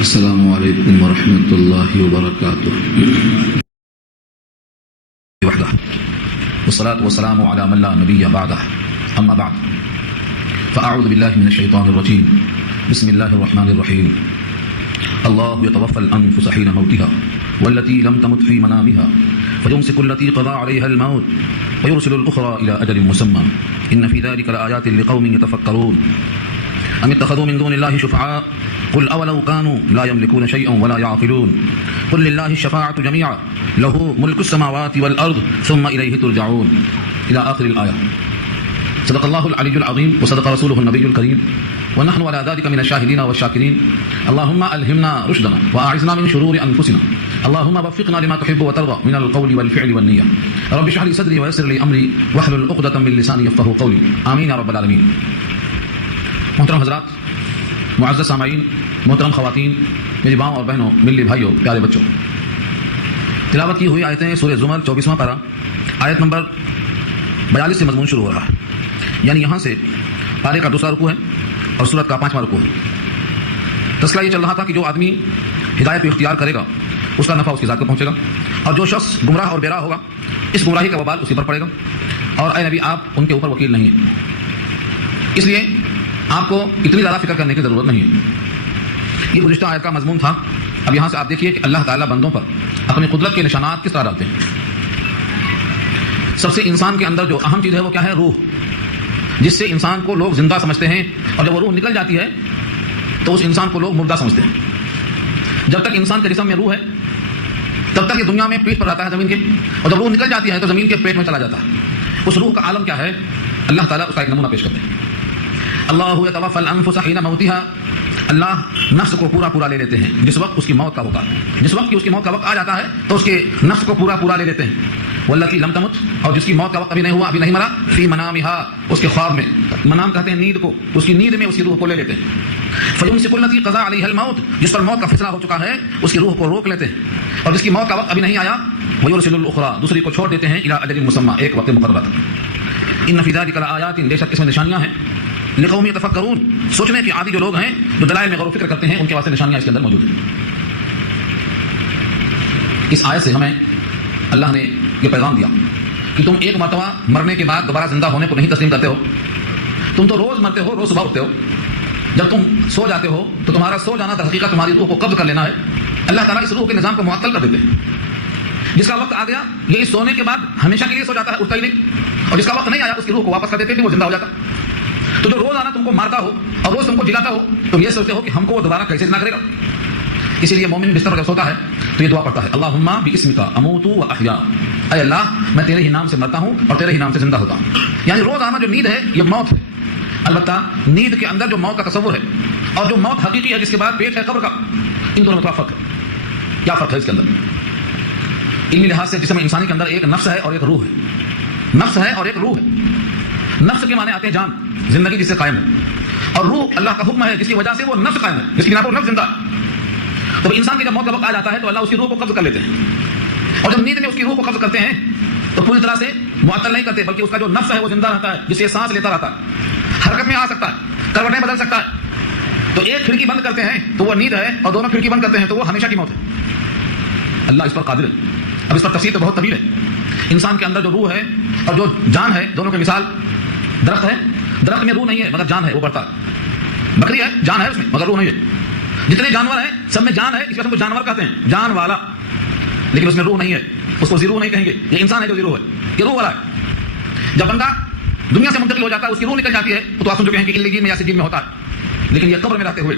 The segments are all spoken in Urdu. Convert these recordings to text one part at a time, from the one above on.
السلام علیکم ورحمۃ اللہ وبرکاتہ. وحدہ والصلاة والسلام على من لا نبی بعدہ اما بعد فاعوذ باللہ من الشیطان الرجیم بسم اللہ الرحمن الرحیم. اللہ يتوفى الانفس حين موتها والتي لم تمت في منامها فيمسك التي قضى عليها الموت ويرسل الاخرى الى اجل مسمى ان في ذلك لآيات لقوم يتفكرون ام اتخذوا من دون الله شفعاء قل اولو كانوا لا يملكون شيئا ولا يعقلون قل لله الشفاعة جميعا له ملك السماوات والارض ثم اليه ترجعون الى اخر الآية. صدق الله العلي العظيم وصدق رسوله النبي الكريم ونحن على ذلك من الشاهدين والشاكرين. اللهم ألهمنا رشدنا وأعذنا من شرور أنفسنا. اللهم وفقنا لما تحب وترضى من القول والفعل والنية. رب اشرح لي صدري ويسر لي أمري واحلل عقدة من لساني يفقهوا قولي. آمين يا رب العالمين. محترم حضرات، معزز سامعین، محترم خواتین، میری ماں اور بہنوں، ملی بھائیوں، پیارے بچوں، تلاوت کی ہوئی آیتیں سورہ زمر 24واں پارہ آیت نمبر 42 سے مضمون شروع ہو رہا ہے. یعنی یہاں سے پارے کا دوسرا رکوع ہے اور سورت کا 5واں رکوع ہے. تذکرہ یہ چل رہا تھا کہ جو آدمی ہدایت کو اختیار کرے گا اس کا نفع اس کی ذات کو پہنچے گا، اور جو شخص گمراہ اور بیراہ ہوگا اس گمراہی کا وبال اسی پر پڑے گا، اور اے نبی آپ ان کے اوپر وکیل نہیں ہیں. اس لیے آپ کو اتنی زیادہ فکر کرنے کی ضرورت نہیں ہے. یہ گزشتہ آیت کا مضمون تھا. اب یہاں سے آپ دیکھیے کہ اللہ تعالیٰ بندوں پر اپنی قدرت کے نشانات کس طرح ڈالتے ہیں. سب سے انسان کے اندر جو اہم چیز ہے وہ کیا ہے؟ روح، جس سے انسان کو لوگ زندہ سمجھتے ہیں، اور جب وہ روح نکل جاتی ہے تو اس انسان کو لوگ مردہ سمجھتے ہیں. جب تک انسان کے جسم میں روح ہے تب تک یہ دنیا میں پیٹ پر رہتا ہے زمین کے، اور جب روح نکل جاتی ہے تو زمین کے پیٹ میں چلا جاتا ہے. اس روح کا عالم کیا ہے؟ اللہ تعالیٰ اس کا ایک نمونہ پیش کرتے ہیں. اللہ یتوفی الانفس حین موتها، اللہ نفس کو پورا لے لیتے ہیں جس وقت اس کی موت کا ہوتا ہے. جس وقت اس کی موت کا وقت آ جاتا ہے تو اس کے نفس کو پورا لے لیتے ہیں. واللتی لم تمت، اور جس کی موت کا وقت ابھی نہیں ہوا، ابھی نہیں مرا، فی منامها، اس کے خواب میں. منام کہتے ہیں نیند کو. اس کی نیند میں اس کی روح کو لے لیتے ہیں. فیمسک التی قضى علیها الموت، جس پر موت کا فیصلہ ہو چکا ہے اس کی روح کو روک لیتے ہیں، اور جس کی موت کا وقت ابھی نہیں آیا ویرسل الاخرى، دوسری کو چھوڑ دیتے ہیں الى اجل مسمى، ایک وقت مقررہ تک. ان فی ذلک لآیات، بے شک اس میں نشانیاں ہیں. لقوم یتفکرون، سوچنے کے عادی جو لوگ ہیں، جو دلائل میں غور و فکر کرتے ہیں، ان کے واسطے نشانیاں اس کے اندر موجود ہیں. اس آیت سے ہمیں اللہ نے یہ پیغام دیا کہ تم ایک مرتبہ مرنے کے بعد دوبارہ زندہ ہونے کو نہیں تسلیم کرتے ہو. تم تو روز مرتے ہو، روز صبح اٹھتے ہو. جب تم سو جاتے ہو تو تمہارا سو جانا در حقیقت تمہاری روح کو قبض کر لینا ہے. اللہ تعالیٰ اس روح کے نظام کو معطل کر دیتے ہیں. جس کا وقت آ گیا یہ اس سونے کے بعد ہمیشہ کے لیے سو جاتا ہے، اٹھتا ہی نہیں، اور جس کا وقت نہیں آیا اس کی روح کو واپس کر دیتے ہیں، وہ زندہ ہو جاتا. تو جو روز آنا تم کو مارتا ہو اور روز تم کو جلاتا ہو، تم یہ سوچتے ہو کہ ہم کو وہ دوبارہ کیسے زندہ کرے گا. اسی لیے مومن بستر پر جب سوتا ہے تو یہ دعا پڑھتا ہے، اللہم باسمک اموت و احیا، اے اللہ میں تیرے ہی نام سے مرتا ہوں اور تیرے ہی نام سے زندہ ہوتا ہوں. یعنی روز آنا جو نیند ہے یہ موت ہے. البتہ نیند کے اندر جو موت کا تصور ہے اور جو موت حقیقی ہے جس کے بعد پیٹ ہے قبر کا، ان دونوں میں فرق ہے. کیا فرق ہے اس کے اندر؟ علمی لحاظ سے جسم انسانی کے اندر ایک نفس ہے اور ایک روح ہے. نفس ہے اور ایک روح ہے. نفس کے معنی آتے ہیں جان، زندگی جس سے قائم ہے، اور روح اللہ کا حکم ہے جس کی وجہ سے وہ نفس قائم ہے، جس کی بنا پر نفس زندہ ہے. تو انسان کی جب موت کا وقت آ جاتا ہے تو اللہ اس کی روح کو قبض کر لیتے ہیں، اور جب نیند میں اس کی روح کو قبض کرتے ہیں تو پوری طرح سے معطل نہیں کرتے، بلکہ اس کا جو نفس ہے وہ زندہ رہتا ہے، جس سے سانس لیتا رہتا ہے، حرکت میں آ سکتا ہے، کروٹیں بدل سکتا ہے. تو ایک کھڑکی بند کرتے ہیں تو وہ نیند ہے، اور دونوں کھڑکی بند کرتے ہیں تو وہ ہمیشہ کی موت ہے. اللہ اس پر قادر ہے. اب اس پر تفصیل تو بہت طویل ہے. انسان کے اندر جو روح ہے اور جو جان ہے، دونوں کی مثال درخت ہے. درخت میں روح نہیں ہے مگر جان ہے، وہ بڑھتا ہے. بکری ہے، جان ہے اس میں مگر روح نہیں ہے. جتنے جانور ہیں سب میں جان ہے، اس وجہ سے کو جانور کہتے ہیں، جان والا، لیکن اس میں روح نہیں ہے. اس کو زیرو نہیں کہیں گے. یہ انسان ہے جو زیرو ہے، یہ روح والا ہے. جب بندہ دنیا سے منتقل ہو جاتا ہے اس کی روح نکل جاتی ہے تو آپ سن چکے ہیں کہ علیین میں یا سجین میں ہوتا ہے، لیکن یہ قبر میں رہتے ہوئے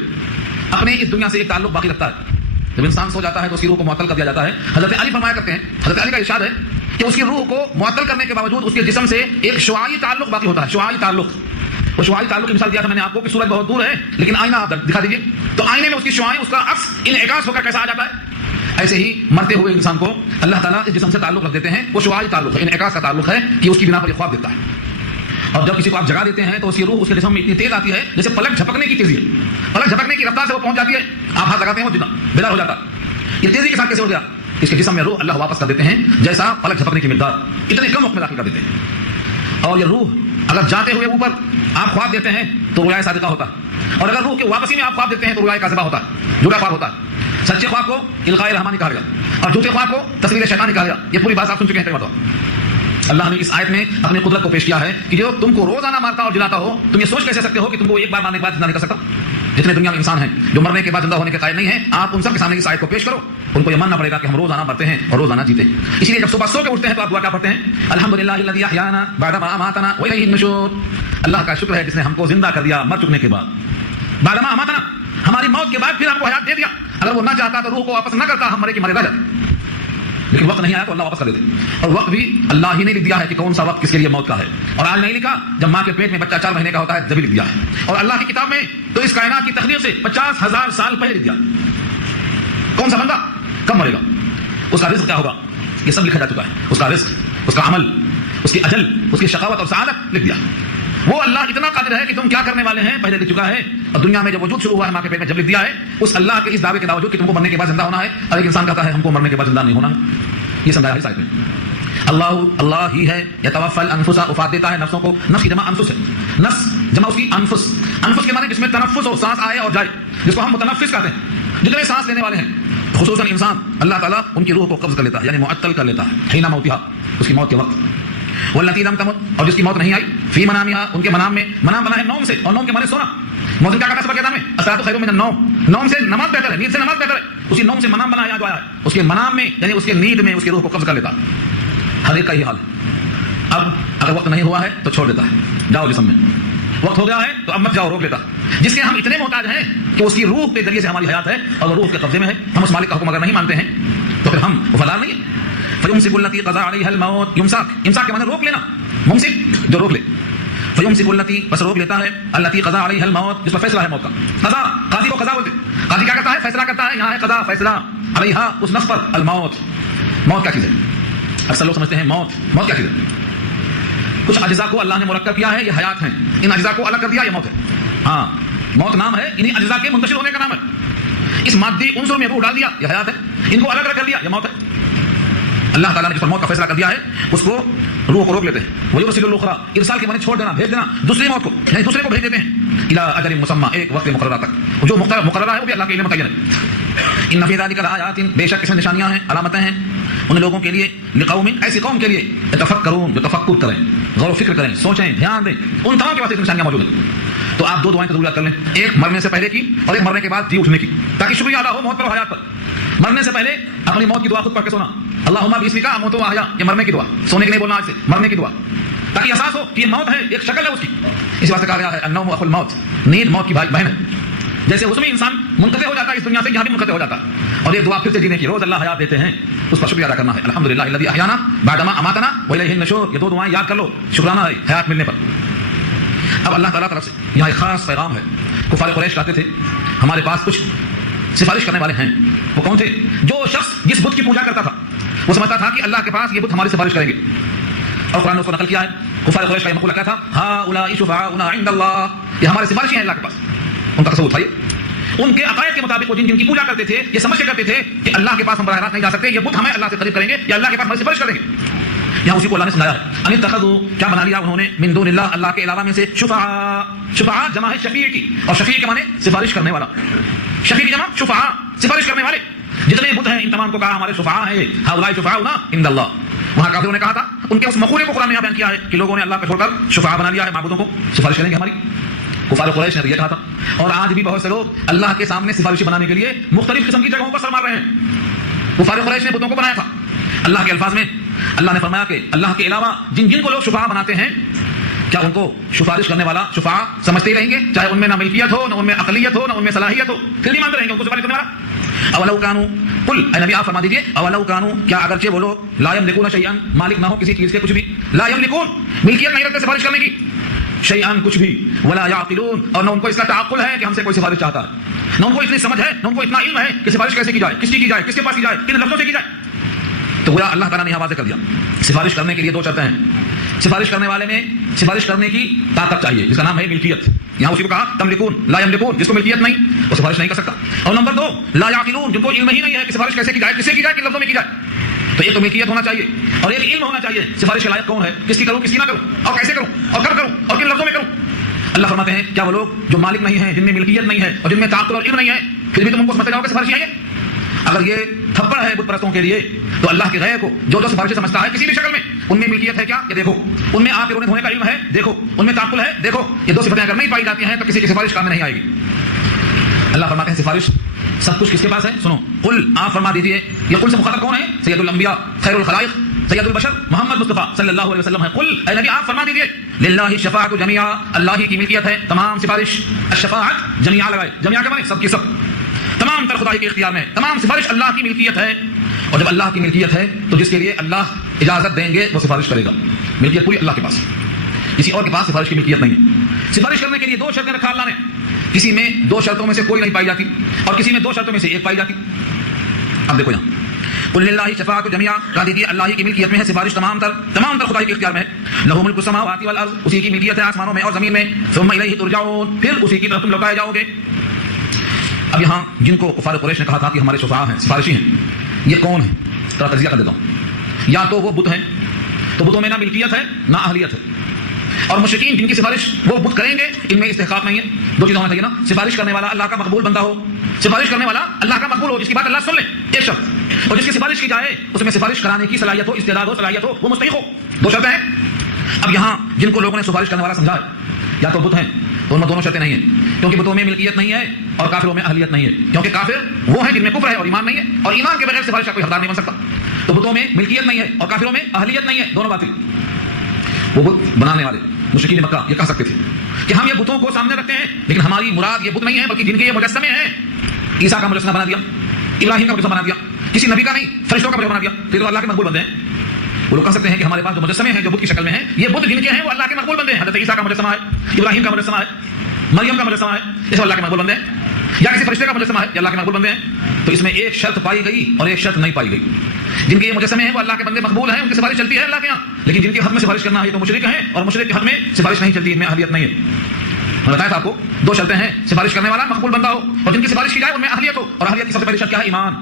اپنے اس دنیا سے ایک تعلق باقی رکھتا ہے. جب انسان سو جاتا ہے تو اس کی روح کو معطل کر دیا جاتا ہے. حضرت علی فرمایا کرتے ہیں، حضرت علی کا ارشاد ہے کہ اس کی روح کو معطل کرنے کے باوجود اس کے جسم سے ایک شعاعی تعلق باقی ہوتا ہے. شعاعی تعلق، وہ شعاعی تعلق کی مثال دیا تھا میں نے آپ کو کہ سورج بہت دور ہے لیکن آئینہ آپ دکھا دیجیے تو آئینے میں اس کی شعاعیں، اس کا عکس انعکاس ہو کر کیسا آ جاتا ہے. ایسے ہی مرتے ہوئے انسان کو اللہ تعالیٰ اس جسم سے تعلق رکھ دیتے ہیں. وہ شعاعی تعلق ہے، انعکاس کا تعلق ہے کہ اس کی بنا پر یہ خواب دیتا ہے. اور جب کسی کو آپ جگا دیتے ہیں تو اس کی روح اس کے جسم میں اتنی تیز آتی ہے جیسے پلک جھپکنے کی تیزی ہے. پلک جھپکنے کی رفتار سے وہ پہنچ جاتی ہے، آپ ہاتھ لگاتے ہیں وہ بیدار ہو جاتا ہے. یہ تیزی کے ساتھ کیسے ہو گیا؟ اس کے جسم میں روح اللہ واپس کر دیتے ہیں جیسا پلک جھپکنے کی مقدار اتنے کم وقت میں داخل کر دیتے ہیں. اور یہ روح اگر جاتے ہوئے اوپر آپ خواب دیتے ہیں تو رویا صادقہ ہوتا ہے، اور اگر روح کے واپسی میں آپ خواب دیتے ہیں تو رؤیا کاذبہ ہوتا ہے، جھوٹا خواب ہوتا ہے۔ سچے خواب کو القائے رحمانی کہا گیا اور جھوٹے خواب کو تصویر شیطانی کہا گیا۔ یہ پوری بات آپ سن چکے ہیں کئی مرتبہ۔ اللہ نے اس آیت میں اپنی قدرت کو پیش کیا ہے کہ جو تم کو روزانہ مارتا اور جلاتا ہو، تم یہ سوچ کیسے سکتے ہو کہ تم کو ایک بار مارنے کے بعد زندہ نہیں کر سکتا؟ جتنے دنیا میں انسان ہیں جو مرنے کے بعد زندہ ہونے کے قائل نہیں ہیں، آپ ان سب کے سامنے اس آیت کو پیش کرو، ان کو یہ ماننا پڑے گا کہ ہم روزانہ مرتے ہیں اور روزانہ جیتے ہیں۔ اسی لیے جب صبح سو کے اٹھتے ہیں تو آپ دعا کیا پڑھتے ہیں؟ الحمدللہ الذی احیانا بعد ما اماتنا والیہ النشور۔ اللہ کا شکر ہے جس نے ہم کو زندہ کر دیا مر چکنے کے بعد، بعد ما اماتنا، ہماری موت کے بعد پھر ہم کو حیات دے دیا۔ اگر وہ نہ چاہتا تو روح کو واپس نہ کرتا، ہم مرے کے مرے رہ جاتے، لیکن وقت نہیں آیا تو اللہ واپس کر دیتے۔ اور وقت بھی اللہ ہی نے لکھ دیا ہے کہ کون سا وقت کس کے لیے موت کا ہے، اور آج نہیں لکھا، جب ماں کے پیٹ میں بچہ 4 مہینے کا ہوتا ہے جبھی لکھ دیا ہے۔ اور اللہ کی کتاب میں تو اس کائنات کی تقدیر سے 50,000 سال پہلے لکھ دیا کون سا بندہ کب مرے گا، اس کا رزق کیا ہوگا، یہ سب لکھا جا چکا ہے۔ اس کا رزق، اس کا عمل، اس کی اجل، اس کی شقاوت اور سعادت لکھ دیا۔ وہ اللہ اتنا قادر ہے کہ تم کیا کرنے والے ہیں پہلے لکھ چکا ہے، اور دنیا میں جب وجود شروع ہوا ہے ماں کے پیٹ میں جب لکھ دیا ہے، اس اللہ کے اس دعوے کے باوجود کہ تم کو مرنے کے بعد زندہ ہونا ہے، اور ایک انسان کہتا ہے ہم کو مرنے کے بعد زندہ نہیں ہونا ہے۔ یہ سمجھایا ہے اس آیت میں۔ اللہ ہی ہے یتوفی الانفس، وفات دیتا ہے نفسوں کو۔ نفس کی جمع انفس ہے، نفس جمع اس کی انفس، انفس کے معنی جس میں تنفس ہو، سانس آئے اور جائے، جس کو ہم متنفس کہتے ہیں۔ جتنے سانس لینے والے ہیں خصوصاً انسان، اللہ تعالیٰ ان کی روح کو قبض کر لیتا ہے، یعنی معطل کر لیتا ہے، حین موتہا، اس کی موت کے وقت۔ واللتی لم تمت، اور جس کی موت نہیں آئی، فی منامہا، ان کے منام میں، منام بنا ہے نوم سے، اور نوم کے معنی سونا۔ موزن کیا کہتا ہے صبح کے اذان میں؟ الصلاۃ خیر من النوم، نوم سے نماز بہتر ہے، نیند سے نماز بہتر ہے۔ اسی نوم سے منام بنا ہے یہاں جو آیا ہے، اس کے منام میں یعنی اس کے نیند میں اس کی روح کو قبض کر لیتا ہے۔ ہر ایک کا یہ حال ہے۔ اب اگر وقت نہیں ہوا ہے تو چھوڑ دیتا ہے، جاؤ جسم میں، وقت ہو گیا ہے تو اب مت جاؤ، روک لیتا ہے۔ جس کے ہم اتنے محتاج ہیں کہ اس کی روح کے ذریعے سے ہماری حیات ہے اور وہ روح کے قبضے میں ہے، ہم اس مالک کا حکم اگر نہیں مانتے ہیں تو پھر ہم وفادار نہیں ہیں۔ فیمسک التی قضا علیہ الموت، امساک کے معنی روک لینا، ممسک جو روک لے، فیمسک التی بس روک لیتا ہے، التی قضا علیہ الموت جس پر فیصلہ ہے موت کا۔ قضا، قاضی کو قضا بولتے، قاضی کیا کرتا ہے؟ فیصلہ کرتا ہے، یہاں ہے قضا فیصلہ، علیہ اس نفس پر، الموت، موت کیا چیز ہے؟ اکثر لوگ سمجھتے ہیں موت کیا چیز ہے؟ کچھ اجزاء کو اللہ نے مرکب کیا ہے، یہ حیات ہیں، ان اجزاء کو الگ کر دیا، یہ موت ہے۔ ہاں، موت نام ہے انہیں اجزاء کے منتشر ہونے کا نام ہے۔ اس مادی عنصر میں روح ڈال دیا، یہ حیات ہے، ان کو الگ کر دیا، یہ موت ہے۔ اللہ تعالیٰ نے جس پر موت کا فیصلہ کر دیا ہے اس کو، روح کو روک لیتے ہیں۔ ویرسل الاخری، ارسال کے معنی چھوڑ دینا، بھیج دینا، دوسری موت کو، یعنی دوسرے کو بھیج دیتے ہیں، الی اجل مسمى، ایک وقت مقررہ تک، جو مقررہ ہے وہ بھی اللہ کے علم متعین ہے۔ ان فی ذلک لآیات، بے شک اس میں نشانیاں ہیں، علامتیں ہیں ان لوگوں کے لیے، لقوم، ایسی قوم کے لیے، یتفکرون، جو تفکر کریں، غور و فکر کریں، سوچیں، دھیان دیں، ان تمام کے واسطے نشانیاں موجود ہیں۔ تو آپ 2 دعائیں ضرورت کر لیں، ایک مرنے سے پہلے کی اور ایک مرنے کے بعد جی اٹھنے کی، تاکہ شکریہ ادا ہو موت پر اور حیات پر۔ مرنے سے پہلے اپنی موت کی دعا خود پڑھ کے سونا، اللہم باسمک اموت واحیا، یہ مرنے کی دعا، سونے کے نہیں بولنا، آج سے مرنے کی دعا، تاکہ احساس ہو کہ یہ موت ہے، ایک شکل ہے اس کی۔ اس واسطے کہا گیا ہے النوم اخو الموت، نیند موت کی بھائی بہن ہے۔ جیسے اس میں انسان منقطع ہو جاتا ہے اس دنیا سے، یہاں بھی منقطع ہو جاتا ہے، اور یہ دعا پھر سے جینے کی، روز اللہ حیات دیتے ہیں، اس پر شکریہ ادا کرنا ہے۔ الحمدللہ الذی احیانا بعد ما اماتنا والیہ النشور، یہ 2 دعائیں یاد کر لو، شکرانہ ہے حیات ملنے پر۔ اب اللہ تعالیٰ طرف سے یہاں ایک خاص پیغام ہے۔ کفار قریش کہتے تھے ہمارے پاس کچھ سفارش کرنے والے ہیں۔ وہ کون تھے؟ جو شخص جس بت کی پوجا کرتا تھا وہ سمجھتا تھا کہ اللہ کے پاس یہ بت ہماری سفارش کریں گے، اور قرآن نے اس کو نقل کیا ہے۔ کفار قریش کا یہ مقولہ کیا تھا؟ ہؤلاء شفعاؤنا عند اللہ، یہ ہمارے سفارشی ہیں اللہ کے پاس۔ ان کا تصور تھا، ان کے عقائد کے مطابق وہ جن کی پوجا کرتے تھے یہ سمجھ کے کرتے تھے کہ اللہ کے پاس ہم براہ راست نہیں جا سکتے، یہ بت ہمیں اللہ سے قریب کریں گے یا اللہ کے پاس ہماری سفارش کریں گے۔ یہاں اسی کو اللہ نے سمجھایا ہے، ان اتخذوا، کیا بنا لیا انہوں نے، من دون اللہ، اللہ کے علاوہ میں سے، شفعاء، شفعاء جمع ہے شفیع کی، اور شفیع کے معنی سفارش کرنے والا، شفیع کی جمع شفعاء، سفارش کرنے والے۔ جتنے بت ہیں ان تمام کو کہا ہمارے شفعاء ہیں، ہؤلاء شفعاؤنا عند اللہ۔ وہاں کافروں نے کہا تھا، ان کے اس مقولے کو قرآن نے بیان کیا ہے کہ لوگوں نے اللہ کو چھوڑ کر شفعاء بنا لیا ہے، معبودوں کو سفارش کریں گے ہماری۔ کفار قریش نے یہ کہا تھا، اور آج بھی بہت سے لوگ اللہ کے سامنے سفارشی بنانے کے لیے مختلف قسم کی جگہوں پر سر مار رہے ہیں۔ کفار قریش نے بتوں کو بنایا تھا، اللہ کے الفاظ میں اللہ نے فرمایا کہ اللہ کے علاوہ جن کو لوگ شفعاء بناتے ہیں، کیا ان کو سفارش کرنے والا شفعاء سمجھتے ہی رہیں گے، چاہے ان میں نہ ملکیت ہو، نہ ان میں عقلیت ہو، نہ ان میں صلاحیت ہو، پھر نہیں مانتے رہیں گے ان کو سفارش کرنے والا۔ اولو کانوا، قل اے نبی آپ فرما دیجیے، اولو کانوا، کیا اگرچہ وہ لوگ لا یملکون شیئا، مالک نہ ہو کسی چیز کے کچھ بھی، لا یملکون، ملکیت نہیں رکھتے سفارش کرنے کی، شیئا کچھ بھی، ولا یعقلون، اور نہ ان کو اس کا تعقل ہے کہ ہم سے کوئی سفارش چاہتا ہے، نہ ان کو اتنی سمجھ ہے، نہ ان کو اتنا علم ہے کہ سفارش کیسے کی جائے، کس کی کی جائے، کس کے پاس کی جائے، کن لفظوں سے کی جائے۔ تو گویا اللہ تعالیٰ نے یہاں واضح کر دیا، سفارش کرنے کے لیے 2 شرطیں ہیں۔ سفارش کرنے والے میں سفارش کرنے کی طاقت چاہیے، جس کا نام ہے ملکیت۔ یہاں اسی کو کہا تملکون، لا یملکون، جس کو ملکیت نہیں وہ سفارش نہیں کر سکتا۔ اور نمبر 2 لا یعقلون، جن کو علم ہی نہیں ہے کہ سفارش کیسے کی جائے، کس سے کی جائے، کن لفظوں میں کی جائے۔ تو ایک تو ملکیت ہونا چاہیے اور ایک علم ہونا چاہیے، سفارش کے لائق کون ہے، کس کی کروں، کس کی نہ کروں، اور کیسے کروں، اور کب کروں، اور کن لفظوں میں کروں۔ اللہ فرماتے ہیں کیا وہ لوگ جو مالک نہیں ہیں، جن میں ملکیت نہیں ہے اور جن میں تعقل اور علم نہیں ہے، پھر بھی تم ان کو سمجھتے جاؤ گے سفارشی ہے؟ اگر یہ تھپڑ ہے بت پرستوں کے لیے تو اللہ کے غیر کو جو سفارشی سمجھتا ہے کسی بھی شکل میں، ان میں ملکیت ہے کیا؟ یہ دیکھو. ان میں آپ کے رونے دھونے کا علم ہے، دیکھو. ان میں تعقل ہے، دیکھو. یہ دو صفتیں اگر نہیں پائی جاتی ہیں تو کسی کی سفارش کام میں نہیں آئے گی. اللہ فرماتے ہیں سفارش سب کچھ کس کے پاس ہے؟ سنو. قل آپ فرما دیجیے. یہ قل سے مخاطب کون ہے؟ سید الانبیاء، خیر الخلائق، سید البشر محمد مصطفیٰ صلی اللہ علیہ وسلم ہے. قل اے نبی آپ فرما دیجیے للہ الشفاعۃ جمیعا، اللہ ہی کی ملکیت ہے تمام سفارش. الشفاعت جمیعا لگائے، جمیعا کے معنی سب کی سب، تمام تر خدا کے اختیار میں، تمام سفارش اللہ کی ملکیت ہے. اور جب اللہ کی ملکیت ہے تو جس کے لیے اللہ اجازت دیں گے وہ سفارش کرے گا. ملکیت پوری اللہ کے پاس، کسی اور کے پاس سفارش کی ملکیت نہیں ہے. سفارش کرنے کے لیے دو شرطیں رکھا اللہ نے، کسی میں دو شرطوں میں سے کوئی نہیں پائی جاتی اور کسی میں دو شرطوں میں سے ایک پائی جاتی. اب دیکھو یہاں قل للہ الشفاعۃ جمیعا، کہہ دیجیے اللہ ہی کی ملکیت میں ہے سفارش، تمام تر خدا کے اختیار میں ہے. لہ ملک السماوات والارض، اسی کی ملکیت ہے آسمانوں میں اور زمین میں. ثم الیہ ترجعون، پھر اسی کی طرف تم لوٹائے جاؤ گے. اب یہاں جن کو کفار قریش نے کہا تھا کہ ہمارے شفاعہ ہیں، سفارشی ہیں، یہ کون ہیں؟ تھوڑا تجزیہ کر دیتا ہوں. یا تو وہ بت ہیں، تو بتوں میں نہ ملکیت ہے نہ اہلیت ہے. اور مشرکین جن کی سفارش وہ بت کریں گے، ان میں استحقاق نہیں ہے. دو چیزیں ہونا چاہیے نا، سفارش کرنے والا اللہ کا مقبول بندہ ہو، سفارش کرنے والا اللہ کا مقبول ہو، جس کی بات اللہ سن لے، ایک شرط. اور جس کی سفارش کی جائے اس میں سفارش کرانے کی صلاحیت ہو، استعداد ہو، صلاحیت ہو، وہ مستحق ہو. دو شرطیں ہیں. اب یہاں جن کو لوگوں نے سفارش کرنے والا سمجھا یا تو بت ہیں، تو ان میں دونوں شرطیں نہیں ہیں، کیونکہ بتوں میں ملکیت نہیں ہے اور کافروں میں اہلیت نہیں ہے. کیونکہ کافر وہ ہیں جن میں کفر ہے اور ایمان نہیں ہے، اور ایمان کے بغیر سفارش کا کوئی حقدار نہیں بن سکتا. تو بتوں میں ملکیت نہیں ہے اور کافروں میں اہلیت نہیں ہے، دونوں باطل. وہ بت بنانے والے مشرکین مکہ یہ کہہ سکتے تھے کہ ہم یہ بتوں کو سامنے رکھتے ہیں، لیکن ہماری مراد یہ بت نہیں ہے بلکہ جن کے یہ مجسمے ہیں. عیسیٰ کا مجسمہ بنا دیا، ابراہیم کا مجسمہ بنا دیا، کسی نبی کا نہیں، فرشتوں کا مجسمہ بنا دیا، پھر تو اللہ کے مقبول بندے ہیں. وہ لوگ کہہ سکتے ہیں کہ ہمارے پاس جو مجسمے ہیں جو بت کی شکل میں ہیں، یہ بت جن کے ہیں وہ اللہ کے مقبول بندے ہیں. حضرت عیسیٰ کا مجسمہ ہے، ابراہیم کا مجسمہ ہے، مریم کا مجسمہ ہے، یہ سب اللہ کے مقبول بندے ہیں. یا کسی فرشتے کا مجسمہ ہے، یہ اللہ کے مقبول بندے ہیں. تو اس میں ایک شرط پائی گئی اور ایک شرط نہیں پائی گئی. جن کے یہ مجسمے ہیں وہ اللہ کے بندے مقبول ہیں، ان کی سفارش چلتی ہے اللہ کے یہاں، لیکن جن کے حق میں سفارش کرنا ہے یہ تو مشرک ہیں اور مشرک کے حق میں سفارش نہیں چلتی، ان میں اہلیت نہیں ہے. میں بتایا تھا آپ کو دو شرطیں ہیں، سفارش کرنے والا مقبول بندہ ہو اور جن کی سفارش کی جائے ان میں اہلیت ہو. اور اہلیت کی سب سے پہلی شرط کیا ہے؟ ایمان.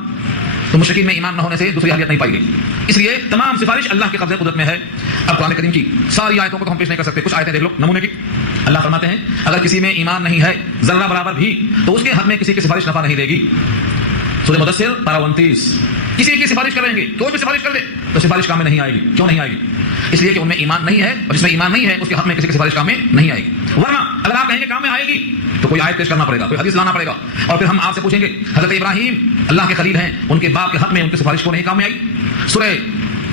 تو مشرکین میں ایمان نہ ہونے سے دوسری اہلیت نہیں پائی گئی، اس لیے تمام سفارش اللہ کے قبضے قدرت میں ہے. اب قرآن کریم کی ساری آیتوں کو تو ہم پیش نہیں کر سکتے، کچھ آیتیں دیکھ لو نمونے کی. اللہ فرماتے ہیں اگر کسی میں ایمان نہیں ہے ذرہ برابر بھی تو اس کے حق میں کسی کی سفارش نفع نہیں دے گی. سورہ مدثر پارہ 29. کسی کی سفارش کریں گے، کوئی بھی سفارش کر دے تو سفارش کام میں نہیں آئے گی. کیوں نہیں آئے گی؟ اس لیے کہ ان میں ایمان نہیں ہے، اور جس میں ایمان نہیں ہے اس کے حق میں کسی کی سفارش کام میں نہیں آئے گی. ورنہ اگر آپ کہیں گے کام میں آئے گی تو کوئی آیت پیش کرنا پڑے گا، کوئی حدیث لانا پڑے گا، اور پھر ہم آپ سے پوچھیں گے حضرت ابراہیم اللہ کے خلیل ہیں، ان کے باپ کے حق میں ان کی سفارش کو نہیں کام میں آئی. سورہ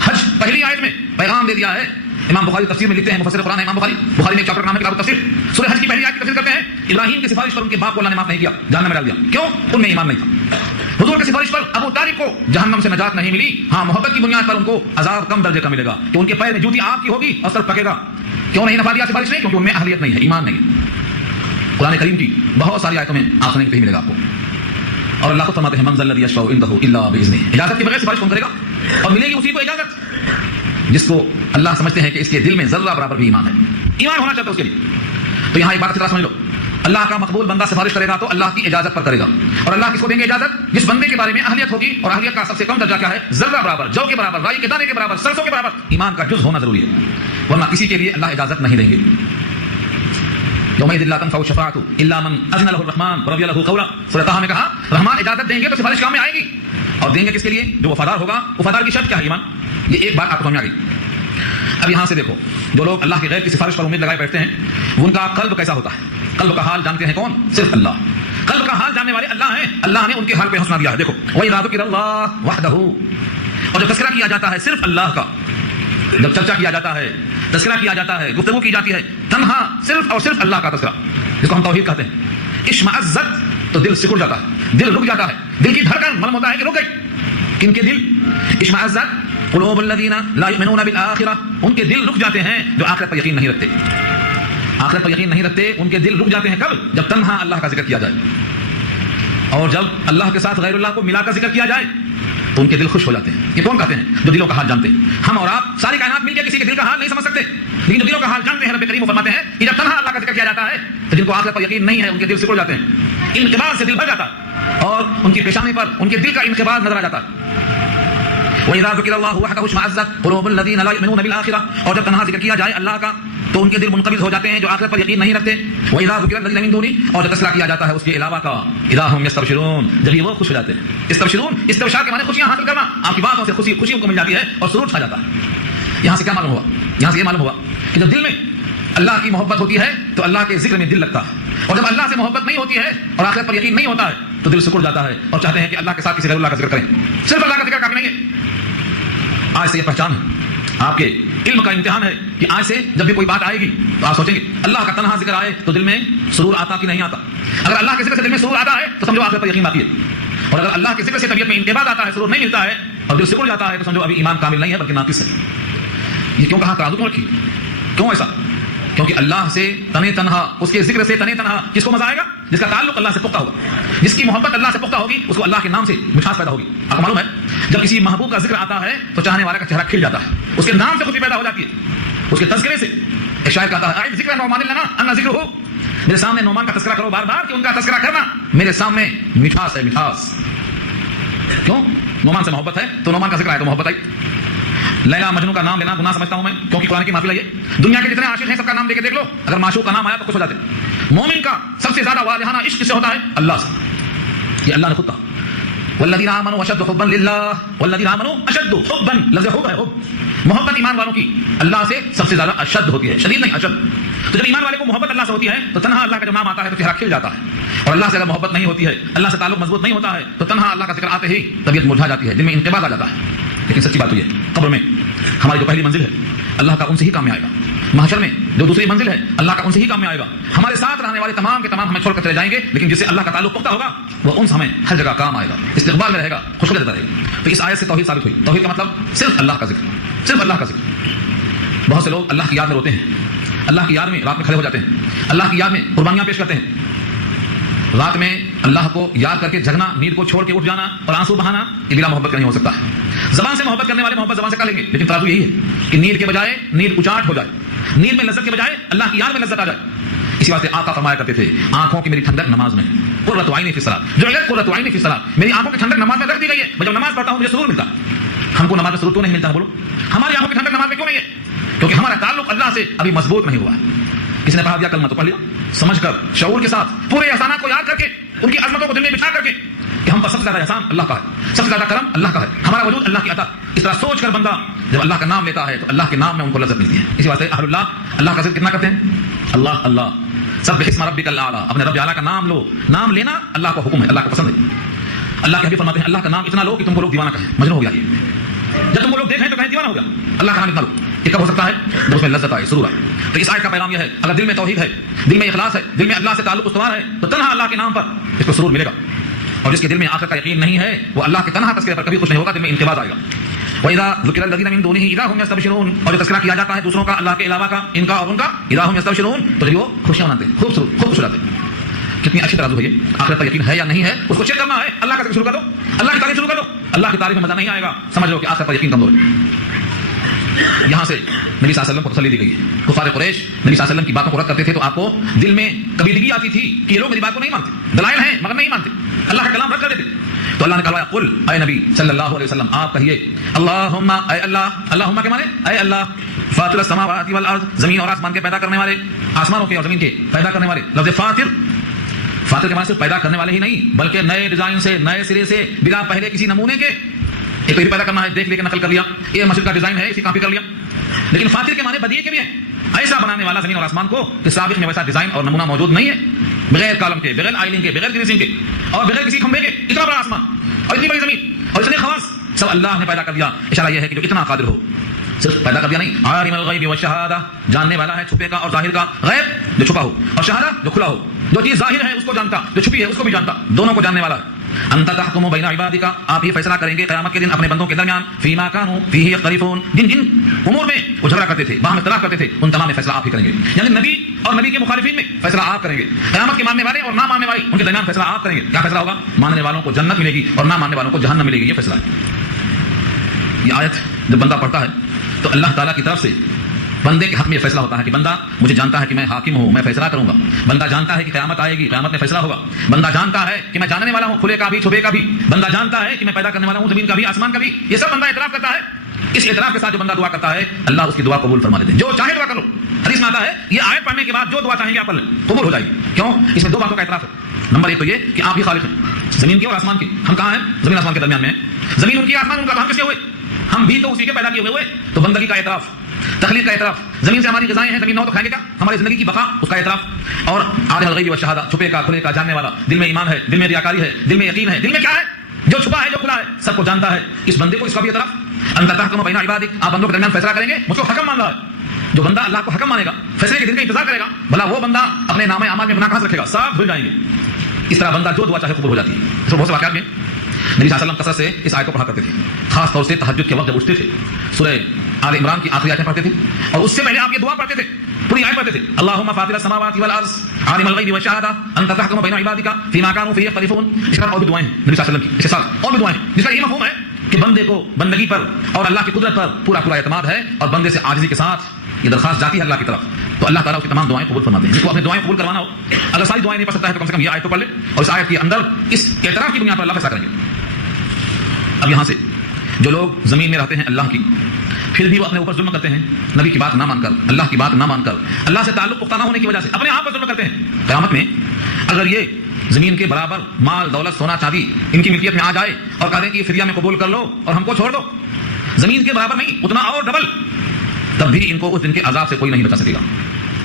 حج پہلی آیت میں پیغام دے دیا ہے. امام بخاری تفسیر میں لکھتے ہیں، مفسر قرآن امام بخاری میں ایک چیپٹر کا نام ہے کتاب التفسیر. سورہ حج کی پہلی آیت کی تفسیر کرتے ہیں ابراہیم کی سفارش پر ان کے باپ کو اللہ نے معاف نہیں کیا، جہنم میں ڈال دیا. کیوں؟ ان میں ایمان نہیں تھا. حضور کی سفارش پر ابو طالب کو جہنم سے نجات نہیں ملی. ہاں محبت کی بنیاد پر ان کو عذاب کم درجے کا ملے گا کہ ان کے پیر میں جوتی آپ کی ہوگی اور سر پکے گا. کیوں نہیں نفع دیا سفارش نے؟ کیونکہ ان میں اہلیت نہیں ہے، ایمان نہیں ہے. قرآن کریم کی بہت ساری آیتوں میں آپ سننے کو ملے گا آپ کو. اور اللہ کو فرماتے ہیں من ذا الذی یشفع عنده الا باذنہ. اجازت کے بغیر سفارش کون کرے گا؟ اور ملے گی اسی کو اجازت جس کو اللہ سمجھتے ہیں کہ اس کے دل میں ذرہ برابر بھی ایمان ہے، ایمان ہونا چاہتا ہے اس کے لیے. تو یہاں ایک بات سمجھ لو، اللہ کا مقبول بندہ سفارش کرے گا تو اللہ کی اجازت پر کرے گا. اور اللہ کس کو دیں گے اجازت؟ جس بندے کے بارے میں اہلیت ہوگی، اور اہلیت کا سب سے کم درجہ کیا ہے؟ ذرہ برابر، جو کے برابر، رائی کے دانے کے برابر، سرسوں کے برابر ایمان کا جز ہونا ضروری ہے. ورنہ کسی کے لیے اللہ اجازت نہیں دیں گے. یومئذ لا تنفع الشفاعۃ الا من اذن له الرحمن ورضي له قولا. سورہ طہ میں کہا رحمان اجازت دیں گے تو سفارش کام میں آئے گی. اور دیں گے کس کے لیے؟ جو وفادار ہوگا. وفادار کی شرط کیا ہے؟ ایمان. یہ ایک بات آپ کو سمجھ آ گئی. اب یہاں سے دیکھو جو لوگ اللہ کے غیر کی سفارش پر امید لگائے بیٹھتے ہیں ان کا قلب کیسا ہوتا ہے؟ قلب کا حال جانتے ہیں کون؟ صرف اللہ. قلب کا حال جاننے والے اللہ ہیں. اللہ نے ان کے حال پہ حسنہ دیا ہے. دیکھو وَإِذَا ذُكِرَ اللَّهُ وَحْدَهُ. اور جب تذکرہ کیا جاتا ہے صرف اللہ کا، جب چرچا کیا جاتا ہے، تذکرہ کیا جاتا ہے، گفتگو کی جاتی ہے تنہا صرف اور صرف اللہ کا تذکرہ، جس کو ہم توحید کہتے ہیں، اشمئزت تو دل سکڑ جاتا ہے، دل رک جاتا ہے، دل کی دھڑکن معلوم ہوتا ہے کہ رک گئی. کن کے دل؟ اشمئزت قلوب الذین لا یؤمنون بالآخرہ. ان کے دل رک جاتے ہیں جو آخرت پر یقین نہیں رکھتے. آخرت پر یقین نہیں رکھتے ان کے دل رک جاتے ہیں. کب؟ جب تنہا اللہ کا ذکر کیا جائے، اور جب اللہ کے ساتھ غیر اللہ کو ملا کر ذکر کیا جائے تو ان کے دل خوش ہو جاتے ہیں. یہ کون کہتے ہیں؟ جو دلوں کا حال جانتے ہیں. ہم اور آپ ساری کائنات مل کے کسی کے دل کا حال نہیں سمجھ سکتے، لیکن جو دلوں کا حال جانتے ہیں رب کریم فرماتے ہیں کہ جب تنہا اللہ کا ذکر کیا جاتا ہے تو جن کو آخرت پر یقین نہیں ہے ان کے دل سکڑ جاتے ہیں، انقباض سے دل بھر جاتا ہے، اور ان کی پیشانی پر ان کے دل کا انقباض نظر آ جاتا ہے. وَإِذَا ذُكِرَ اللَّهُ وَحْدَهُ اشْمَأَزَّتْ قُلُوبُ الَّذِينَ لَا يُؤْمِنُونَ بِالْآخِرَةِ. اور جب تنہا ذکر کیا جائے اللہ کا تو ان کے دل منقبض ہو جاتے ہیں جو آخرت پر یقین نہیں رکھتے. وَإِذَا ذُكِرَ الَّذِينَ مِن دُونِهِ اور جب تذکرہ کیا جاتا ہے اس کے علاوہ کا اِذَا هُمْ يَسْتَبْشِرُونَ جب یہ وہ خوش ہو جاتے ہیں. استبشرون استبشار کے معنی خوشیاں حاصل کرنا, آپ کی باتوں سے خوشی ان کو مل جاتی ہے اور سرور چھا جاتا ہے. یہاں سے کیا معلوم ہوا؟ یہاں سے یہ معلوم ہوا کہ جب دل میں اللہ کی محبت ہوتی ہے تو اللہ کے ذکر میں دل لگتا ہے, اور جب اللہ سے محبت نہیں ہوتی ہے اور آخرت پر یقین نہیں ہوتا ہے تو دل سکڑ جاتا ہے اور چاہتے ہیں کہ اللہ کے ساتھ کسی غیر اللہ کا ذکر کریں. صرف اللہ کا ذکر کافی نہیں ہے. آج سے یہ پہچان ہے, آپ کے علم کا امتحان ہے کہ آج سے جب بھی کوئی بات آئے گی تو آپ سوچیں گے اللہ کا تنہا ذکر آئے تو دل میں سرور آتا کہ نہیں آتا. اگر اللہ کے ذکر سے دل میں سرور آتا ہے تو سمجھو آخرت پر یقین باقی ہے, اور اگر اللہ کے ذکر سے طبیعت میں انقباض آتا ہے, سرور نہیں ملتا ہے اور دل سکڑ جاتا ہے تو سمجھو ابھی ایمان کامل نہیں ہے بلکہ ناقص ہے. یہ کیوں کہا, ترازو کیوں رکھی, کیوں ایسا؟ کیونکہ اللہ سے تنے تنہا, اس کے ذکر سے تنے تنہا کس کو مزہ آئے گا؟ جس کا تعلق اللہ سے پختہ ہوگا, جس کی محبت اللہ سے پختہ ہوگی, اس کو اللہ کے نام سے مٹھاس پیدا ہوگی. آپ کو معلوم ہے جب کسی محبوب کا ذکر آتا ہے تو چاہنے والے کا چہرہ کھل جاتا ہے, اس کے نام سے خوشی پیدا ہو جاتی ہے, اس کے تذکرے سے. ایک شاعر کہتا ہے ذکر نعمان لنا ان ذکر ہو, میرے سامنے نعمان کا تذکرہ کرو بار بار کہ ان کا تذکرہ کرنا میرے سامنے مٹھاس ہے, مٹھاس. کیوں؟ نعمان سے محبت ہے تو نعمان کا ذکر ہے تو محبت آئی. لیلا مجنوں کا نام لینا گناہ سمجھتا ہوں میں کیونکہ قرآن کی محفل ہے یہ. دنیا کے جتنے عاشق ہیں سب کا نام لے کے دیکھ لو, اگر معشوق کا نام آیا تو خوش ہو جاتے. مومن کا سب سے زیادہ واضحانہ عشق کس سے ہوتا ہے؟ اللہ سے. یہ اللہ نے خود کہا والذین آمنوا اشد حبا للہ والذین آمنوا اشد حبا, لفظ حب ہے حب. محبت ایمان والوں کی اللہ سے سب سے زیادہ اشد ہوتی ہے, شدید نہیں اشد. تو جب ایمان والے کو محبت اللہ سے ہوتی ہے تو تنہا اللہ کا جب نام آتا ہے تو چہرہ کھل جاتا ہے, اور اللہ سے اگر محبت نہیں ہوتی ہے, اللہ سے تعلق مضبوط نہیں ہوتا ہے تو تنہا اللہ کا ذکر آتے ہی طبیعت مرجھا جاتی ہے, دل میں انقباض آ جاتا ہے. لیکن سچی بات تو یہ قبر میں ہماری جو پہلی منزل ہے اللہ کا ان سے ہی کام میں آئے گا. محشر میں جو دوسری منزل ہے اللہ کا ان سے ہی کام میں آئے گا. ہمارے ساتھ رہنے والے تمام کے تمام ہمیں چھوڑ کر چلے جائیں گے, لیکن جس سے اللہ کا تعلق پختہ ہوگا وہ ان سے ہمیں ہر جگہ کام آئے گا, استقبال میں رہے گا, خوشخبری دیتا رہے گا. تو اس آیت سے توحید ثابت ہوئی. توحید کا مطلب صرف اللہ کا ذکر, صرف اللہ کا ذکر. بہت سے لوگ اللہ کی یاد میں روتے ہیں, اللہ کی یاد میں رات میں کھڑے ہو جاتے ہیں, اللہ کی یاد میں قربانیاں پیش کرتے ہیں. رات میں اللہ کو یاد کر کے جگنا, نیند کو چھوڑ کے اٹھ جانا اور آنسو بہانا, یہ بلا محبت کا نہیں ہو سکتا ہے. زبان سے محبت کرنے والے محبت زبان سے کر لیں گے, لیکن ترازو یہی ہے کہ نیند کے بجائے نیند اچاٹ ہو جائے, نیند میں لذت کے بجائے اللہ کی یاد میں لذت آ جائے. اسی واسطے آقا فرمایا کرتے تھے آنکھوں کی میری ٹھنڈک نماز میں, قرۃ عین فی الصلاۃ, جو قرۃ عین فی الصلاۃ, میری آنکھوں کی ٹھنڈک نماز میں رکھ دی گئی ہے. میں جب نماز پڑھتا ہوں مجھے سرور ملتا. ہم کو نماز میں سرور کیوں نہیں ملتا؟ بولو ہماری آنکھوں کی ٹھنڈک نماز میں کیوں نہیں ہے؟ کیونکہ ہمارا تعلق اللہ سے ابھی مضبوط نہیں ہوا ہے. کس نے پڑھا دیا کلمہ تو پڑھ لیا, سمجھ کر شعور کے ساتھ پورے احسانات کو یاد کر کے, ان کی عظمتوں کو دل میں بٹھا کر کے کہ ہم پر سب سے زیادہ احسان اللہ کا ہے, سب سے زیادہ کرم اللہ کا ہے, ہمارا وجود اللہ کی عطا. اس طرح سوچ کر بندہ جب اللہ کا نام لیتا ہے تو اللہ کے نام میں ان کو لذت ملتی ہے. اسی واسطے اہل اللہ کا ذکر کتنا کرتے ہیں؟ اللہ اللہ, سبح اسم ربک الاعلی, اپنے رب اعلیٰ کا نام لو. نام لینا اللہ کو حکم ہے, اللہ کو پسند ہے. اللہ کے حبیب فرماتے ہیں اللہ کا نام اتنا لو کہ تم کو لوگ دیوانہ کہیں, مجنون ہو گیا. یہ جب تم کو لوگ دیکھیں تو کہیں دیوانہ ہو گیا. اللہ کا نام اتنا لو, یہ کب ہو سکتا ہے؟ جب اس میں لذت آئے, سرور آئے. تو اس آیت کا پیغام یہ ہے اگر دل میں توحید ہے, دل میں اخلاص ہے, دل میں اللہ سے تعلق استوار ہے تو تنہا اللہ کے نام پر اس کو سرور ملے گا. اور جس کے دل میں آخرت کا یقین نہیں ہے وہ اللہ کے تنہا تذکرے پر کبھی خوش نہیں ہوگا, دل میں انقباض آئے گا. وَإِذَا ذُكِرَ الَّذِينَ مِن دُونِهِ إِذَا هُمْ يَسْتَبْشِرُونَ, اور جو تذکرہ کیا جاتا ہے دوسروں کا اللہ کے علاوہ کا, ان کا اور ان کا, إِذَا هُمْ يَسْتَبْشِرُونَ, تو وہ خوشیاں مناتے ہیں, خوب خوش ہوتے ہیں. کتنی اچھی ترازو ہے یہ, آخرت پر یقین ہے یا نہیں ہے اس کو چیک کرنا ہے. اللہ کا ذکر شروع کر دو, اللہ کی تعریف شروع کر دو. اللہ کی تعریف میں مزہ نہیں آئے گا, سمجھ لو کہ آخرت پر یقین کمزور ہے. یہاں سے نبی صلی اللہ علیہ وسلم کو تسلی دی گئی ہے. کفار قریش نبی صلی اللہ علیہ وسلم کی باتوں کو رد کرتے تھے تو آپ کو دل میں کبیدگی آتی تھی کہ یہ لوگ میری بات کو نہیں مانتے, دلائل ہیں مگر نہیں مانتے, اللہ کا کلام رد کر دیتے. تو اللہ نے کہا قل, اے نبی صلی اللہ علیہ وسلم آپ کہیے اللہم, اے اللہ, اللہم کے معنی اے اللہ, فاطر السماوات والارض, زمین اور آسمان کے پیدا کرنے والے, آسمانوں کے اور زمین کے پیدا کرنے والے. لفظ فاطر, فاطر کے معنی صرف پیدا کرنے والے ہی نہیں بلکہ نئے ڈیزائن سے, نئے سرے سے, بلا پہلے کسی نمونے کے. ایک تو یہ پیدا کرنا ہے, دیکھ لے کے نقل کر لیا, یہ مسجد کا ڈیزائن ہے اسی کاپی کر لیا. لیکن فاطر کے معنی بدیع کے بھی ہیں, ایسا بنانے والا زمین اور آسمان کو کہ سابق میں ویسا ڈیزائن اور نمونہ موجود نہیں ہے, بغیر کالم کے, بغیر آئلنگ کے, بغیر گریسنگ کے اور بغیر کسی کھمبے کے. اتنا بڑا آسمان اور اتنی بڑی زمین اور اتنے خواص سب اللہ نے پیدا کر دیا. اشارہ یہ ہے کہ جو اتنا قادر ہو, صرف پیدا کر دیا نہیں, عالم الغیب والشہادہ, جاننے والا ہے چھپے کا اور ظاہر کا, غیب جو چھپا ہو اور شہادہ جو کھلا ہو, جو چیز ظاہر ہے اس کو جانتا, جو چھپی ہے اس کو بھی جانتا, دونوں کو جاننے والا ہے. انت تحکم بین عبادک, آپ ہی فیصلہ کریں گے قیامت کے دن اپنے بندوں کے درمیان, فیما کانوا فیہ یختلفون, جن جن امور میں وہ جھگڑا کرتے تھے, باہم اختلاف کرتے تھے, ان تمام میں فیصلہ آپ ہی کریں گے. یعنی نبی اور نبی کے مخالفین میں فیصلہ آپ کریں گے, قیامت کے ماننے والے اور نہ ماننے والے ان کے درمیان فیصلہ آپ کریں گے. کیا فیصلہ ہوگا؟ ماننے والوں کو جنت ملے گی اور نہ ماننے والوں کو جہنم ملے گی. یہ فیصلہ ہے. یہ آیت جب بندہ پڑھتا ہے تو اللہ تعالیٰ کی طرف سے بندے کے حق میں یہ فیصلہ ہوتا ہے کہ بندہ مجھے جانتا ہے کہ میں حاکم ہوں, میں فیصلہ کروں گا. بندہ جانتا ہے کہ قیامت آئے گی, قیامت میں فیصلہ ہوگا. بندہ جانتا ہے کہ میں جاننے والا ہوں, کھلے کا بھی چھپے کا بھی. بندہ جانتا ہے کہ میں پیدا کرنے والا ہوں, زمین کا بھی آسمان کا بھی. یہ سب بندہ اعتراف کرتا ہے. اس اعتراف کے ساتھ جو بندہ دعا کرتا ہے اللہ اس کی دعا قبول فرما لیتے ہیں. جو چاہے دعا کر لو. حدیث میں آتا ہے یہ آیت پڑھنے کے بعد جو دعا چاہیں گے آپ پڑھ لیں قبول ہو جائے گی. کیوں؟ اس میں دو باتوں کا اعتراف ہے. نمبر ایک تو یہ کہ آپ ہی خالق ہیں زمین کے اور آسمان کے. ہم کہاں ہیں؟ زمین آسمان کے درمیان میں ہیں. زمین ان کی آسمان ان کا. ہم کس کے ہوئے؟ ہم بھی تو اسی کے پیدا کیے ہوئے. تو بندگی کا اعتراف, تخلیق کا اعتراف. زمین سے ہماری غذائیں ہیں, زمین نہ ہو تو کھائیں گے کیا؟ ہماری زندگی کی بقا اس کا اعتراف. اور عالم الغیب والشہادہ, چھپے کا کھلے کا جاننے والا, دل میں ایمان ہے, دل میں ریاکاری ہے, دل میں یقین ہے. دل میں کیا ہے؟ جو چھپا ہے جو کھلا ہے سب کو جانتا ہے. اس بندے کو اس کا بھی اعتراف. انت تحکم بین عبادک, آپ بندوں کے درمیان فیصلہ کریں گے, مجھ کو حکم مان رہا ہے. جو بندہ اللہ کو حکم مانے گا, فیصلے کے دن کا انتظار کرے گا, بھلا وہ بندہ اپنے نام اعمال میں گناہ کہاں سے رکھے گا؟ سب دھل جائیں گے. اس طرح بندہ جو دعا چاہے قبول ہو جاتی ہے. اس میں بہت سے واقعات میں نبی صلی اللہ علیہ وسلم کثرت سے اس آیت کو پڑھا کرتے تھے, خاص طور سے تہجد کے وقت جب اٹھتے تھے سورہ آل عمران کی آخری آیتیں پڑھتے تھے, اور اس سے پہلے آپ یہ دعا پڑھتے تھے, پوری آیت پڑھتے تھے. اللہم فاطر السماوات والارض عالم الغیب والشہادہ انت تحکم بین عبادک فیما کانوا فیہ یختلفون. اس طرح اور بھی دعائیں ہیں نبی صلی اللہ علیہ وسلم کی, اس کے ساتھ اور بھی دعائیں ہیں جس کا یہ مفہوم ہے کہ بندے کو بندگی پر اور اللہ کی قدرت پر پورا پورا اعتماد ہے, اور بندے سے عاجزی کے ساتھ یہ درخواست جاتی ہے اللہ کی طرف, تو اللہ تعالیٰ اس کی تمام دعائیں قبول فرماتے ہیں. جس کو اپنی دعائیں قبول کروانا ہو, اگر ساری دعائیں نہیں پڑھ سکتا ہے تو کم سے کم یہ آیت تو پڑھ لے, اور اس آیت کے اندر اس اعتراف کی بنیاد پر اللہ فیصلہ کریں گے. اب یہاں سے جو لوگ زمین میں رہتے ہیں اللہ کی, پھر بھی وہ اپنے اوپر ظلم کرتے ہیں نبی کی بات نہ مان کر, اللہ کی بات نہ مان کر, اللہ سے تعلق پختہ نہ ہونے کی وجہ سے اپنے آپ پر ظلم کرتے ہیں. قیامت میں اگر یہ زمین کے برابر مال دولت سونا چاندی ان کی ملکیت میں آ جائے اور کہہ دیں کہ یہ فدیہ میں قبول کر لو اور ہم کو چھوڑ دو, زمین کے برابر نہیں اتنا اور ڈبل, تب بھی ان کو اس دن کے عذاب سے کوئی نہیں بچا سکے گا.